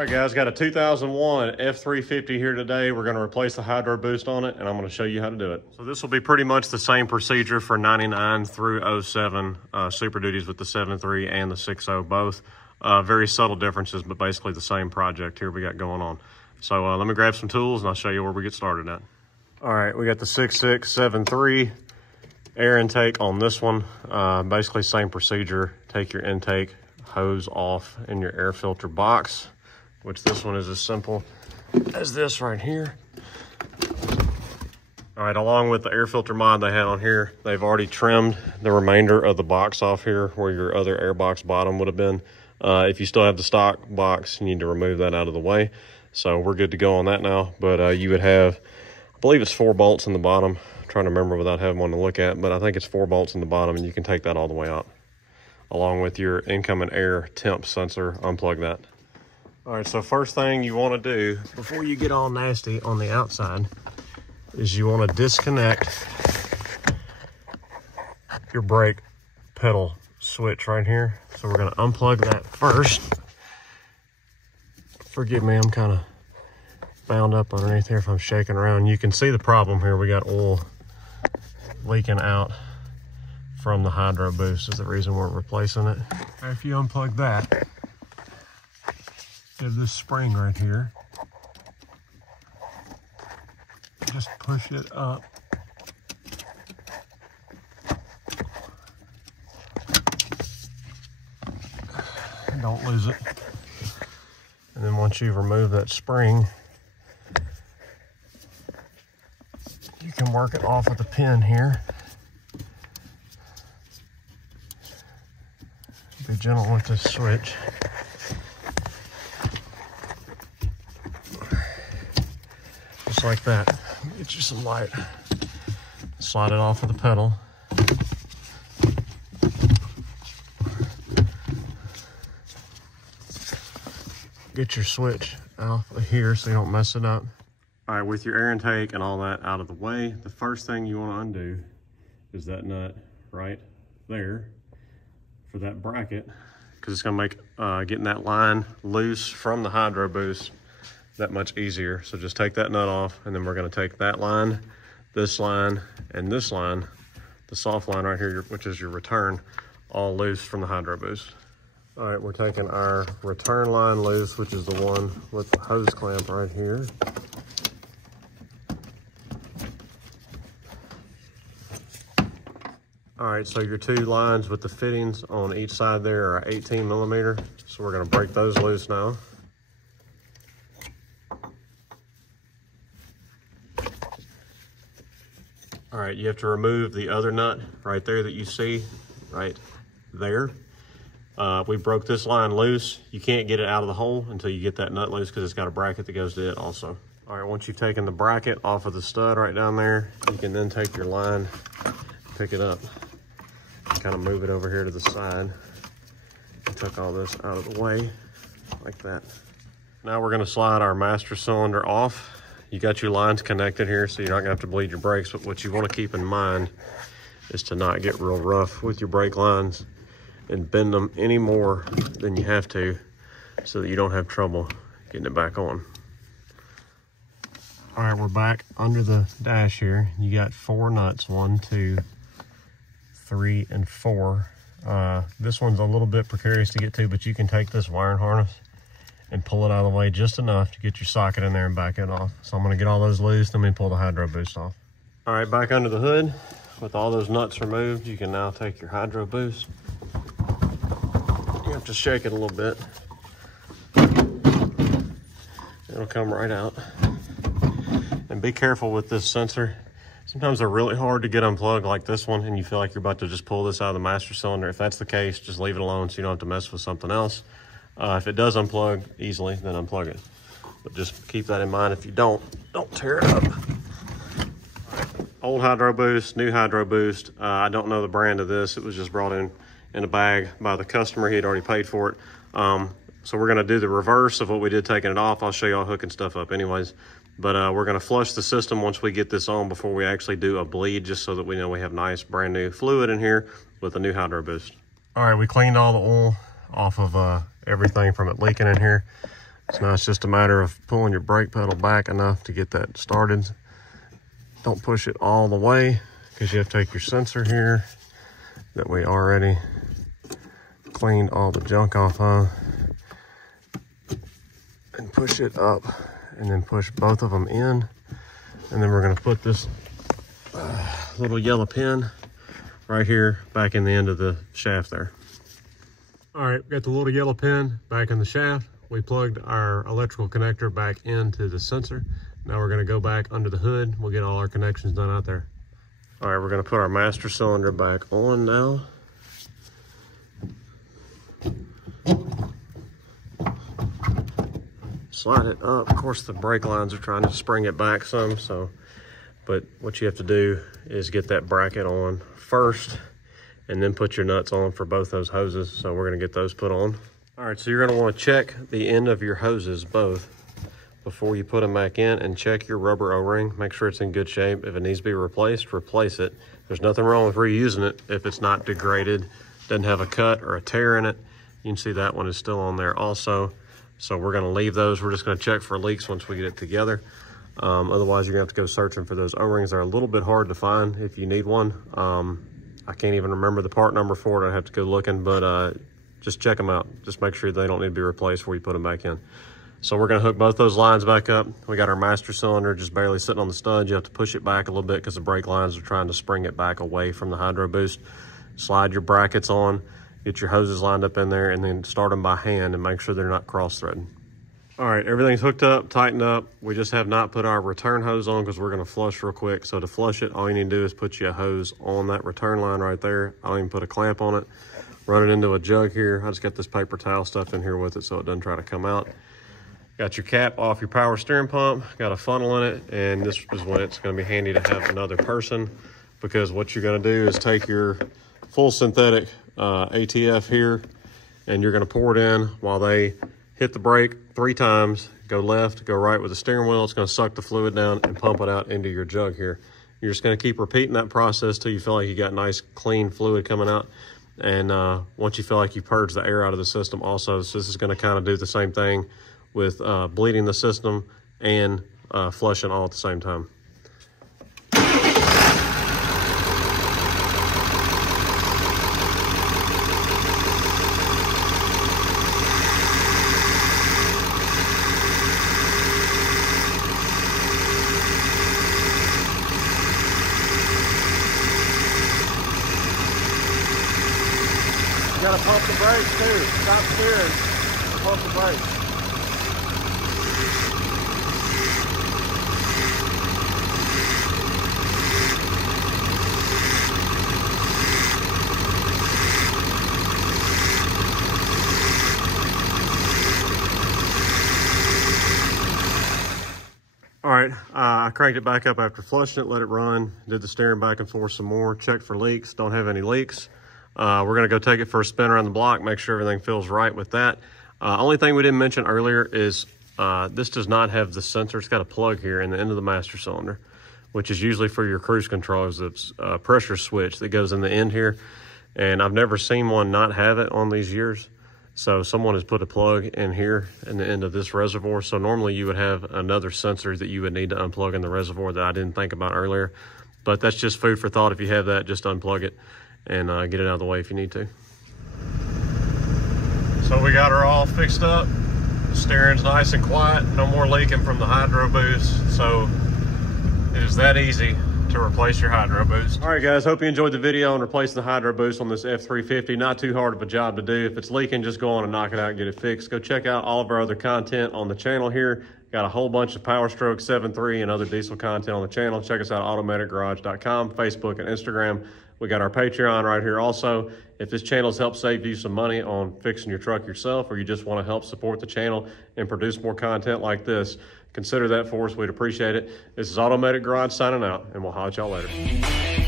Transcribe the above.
All right, guys, got a 2001 F350 here today. We're going to replace the Hydro Boost on it, and I'm going to show you how to do it. So this will be pretty much the same procedure for 99 through 07 Super Duties with the 7.3 and the 6.0 both. Very subtle differences, but basically the same project here we got going on. So let me grab some tools, and I'll show you where we get started at. All right, we got the 6.6, 7.3 air intake on this one. Basically same procedure. Take your intake hose off in your air filter box, which this one is as simple as this right here. All right, along with the air filter mod they had on here, they've already trimmed the remainder of the box off here where your other air box bottom would have been. If you still have the stock box, you need to remove that out of the way. So we're good to go on that now. But you would have, I believe it's 4 bolts in the bottom. I'm trying to remember without having one to look at, but I think it's 4 bolts in the bottom, and you can take that all the way out. Along with your incoming air temp sensor, unplug that. All right, so first thing you want to do before you get all nasty on the outside is you want to disconnect your brake pedal switch right here. So we're going to unplug that first. Forgive me, I'm kind of bound up underneath here if I'm shaking around. You can see the problem here. We got oil leaking out from the Hydro Boost is the reason we're replacing it. If you unplug that, you have this spring right here. Just push it up. Don't lose it. And then once you've removed that spring, you can work it off with a pin here. Be gentle with this switch. Just like that. Get you some light. Slide it off with the pedal. Get your switch out of here so you don't mess it up. All right, with your air intake and all that out of the way, the first thing you want to undo is that nut right there for that bracket, because it's going to make getting that line loose from the Hydro Boost that much easier. So just take that nut off, and then we're going to take that line, and this line, the soft line right here, which is your return, all loose from the Hydro Boost. All right, we're taking our return line loose, which is the one with the hose clamp right here. All right, so your 2 lines with the fittings on each side there are 18 millimeter. So we're gonna break those loose now. All right, you have to remove the other nut right there that you see right there. We broke this line loose. You can't get it out of the hole until you get that nut loose because it's got a bracket that goes to it also. All right, once you've taken the bracket off of the stud right down there, you can then take your line, pick it up, kind of move it over here to the side. I took all this out of the way like that. Now we're gonna slide our master cylinder off. You got your lines connected here, so you're not gonna have to bleed your brakes, but what you wanna keep in mind is to not get real rough with your brake lines and bend them any more than you have to so that you don't have trouble getting it back on. All right, we're back under the dash here. You got 4 nuts, 1, 2, 3, and 4. This one's a little bit precarious to get to, but you can take this wiring harness and pull it out of the way just enough to get your socket in there and back it off. So I'm gonna get all those loose, then we pull the Hydro Boost off. All right, back under the hood, with all those nuts removed, you can now take your Hydro Boost. You have to shake it a little bit. It'll come right out. And be careful with this sensor. Sometimes they're really hard to get unplugged like this one, and you feel like you're about to just pull this out of the master cylinder. If that's the case, just leave it alone so you don't have to mess with something else. If it does unplug easily, then unplug it. But just keep that in mind. If you don't tear it up. Old Hydro Boost, new Hydro Boost. I don't know the brand of this. It was just brought in a bag by the customer. He had already paid for it. So we're gonna do the reverse of what we did taking it off. I'll show y'all hooking stuff up anyways. But we're gonna flush the system once we get this on before we actually do a bleed, just so that we know we have nice brand new fluid in here with a new Hydro Boost. All right, we cleaned all the oil off of everything from it leaking in here. So now it's just a matter of pulling your brake pedal back enough to get that started. Don't push it all the way, because you have to take your sensor here that we already cleaned all the junk off of, and push it up, and then push both of them in. And then we're gonna put this little yellow pin right here back in the end of the shaft there. All right, got the little yellow pin back in the shaft. We plugged our electrical connector back into the sensor. Now we're gonna go back under the hood. We'll get all our connections done out there. All right, we're gonna put our master cylinder back on now. Slide it up. Of course, the brake lines are trying to spring it back some, but what you have to do is get that bracket on first and then put your nuts on for both those hoses. So we're gonna get those put on. All right, so you're gonna wanna check the end of your hoses both before you put them back in, and check your rubber O-ring. Make sure it's in good shape. If it needs to be replaced, replace it. There's nothing wrong with reusing it if it's not degraded, doesn't have a cut or a tear in it. You can see that one is still on there also. So we're gonna leave those. We're just gonna check for leaks once we get it together. Otherwise, you're gonna have to go searching for those O-rings. They're a little bit hard to find if you need one. I can't even remember the part number for it. I have to go looking, but just check them out. Just make sure they don't need to be replaced before you put them back in. So we're gonna hook both those lines back up. We got our master cylinder just barely sitting on the stud. You have to push it back a little bit because the brake lines are trying to spring it back away from the Hydro Boost. Slide your brackets on, get your hoses lined up in there, and then start them by hand and make sure they're not cross-threading. All right, everything's hooked up, tightened up. We just have not put our return hose on because we're gonna flush real quick. So to flush it, all you need to do is put your hose on that return line right there. I don't even put a clamp on it. Run it into a jug here. I just got this paper towel stuff in here with it so it doesn't try to come out. Got your cap off your power steering pump, got a funnel in it, and this is when it's gonna be handy to have another person, because what you're gonna do is take your full synthetic ATF here, and you're gonna pour it in while they hit the brake 3 times, go left, go right with the steering wheel. It's gonna suck the fluid down and pump it out into your jug here. You're just gonna keep repeating that process till you feel like you got nice, clean fluid coming out. And once you feel like you purge the air out of the system also, so this is gonna kind of do the same thing with bleeding the system and flushing all at the same time. You gotta pump the brakes too. Stop steering, pump the brakes. All right, I cranked it back up after flushing it, let it run, did the steering back and forth some more, checked for leaks, don't have any leaks. We're gonna go take it for a spin around the block, make sure everything feels right with that. Only thing we didn't mention earlier is this does not have the sensor. It's got a plug here in the end of the master cylinder, which is usually for your cruise control. It's a pressure switch that goes in the end here. And I've never seen one not have it on these years. So someone has put a plug in here in the end of this reservoir. So normally you would have another sensor that you would need to unplug in the reservoir that I didn't think about earlier. But that's just food for thought. If you have that, just unplug it and get it out of the way if you need to. So we got her all fixed up. The steering's nice and quiet. No more leaking from the Hydro Boost. So it is that easy to replace your Hydro Boost. All right, guys, hope you enjoyed the video on replacing the Hydro Boost on this F350. Not too hard of a job to do. If it's leaking, just go on and knock it out and get it fixed. Go check out all of our other content on the channel here. Got a whole bunch of Power Stroke 7.3 and other diesel content on the channel. Check us out at automaticgarage.com, Facebook, and Instagram. We got our Patreon right here also. If this channel's helped save you some money on fixing your truck yourself, or you just want to help support the channel and produce more content like this, consider that for us. We'd appreciate it. This is Automatic Garage signing out, and we'll holler at y'all later.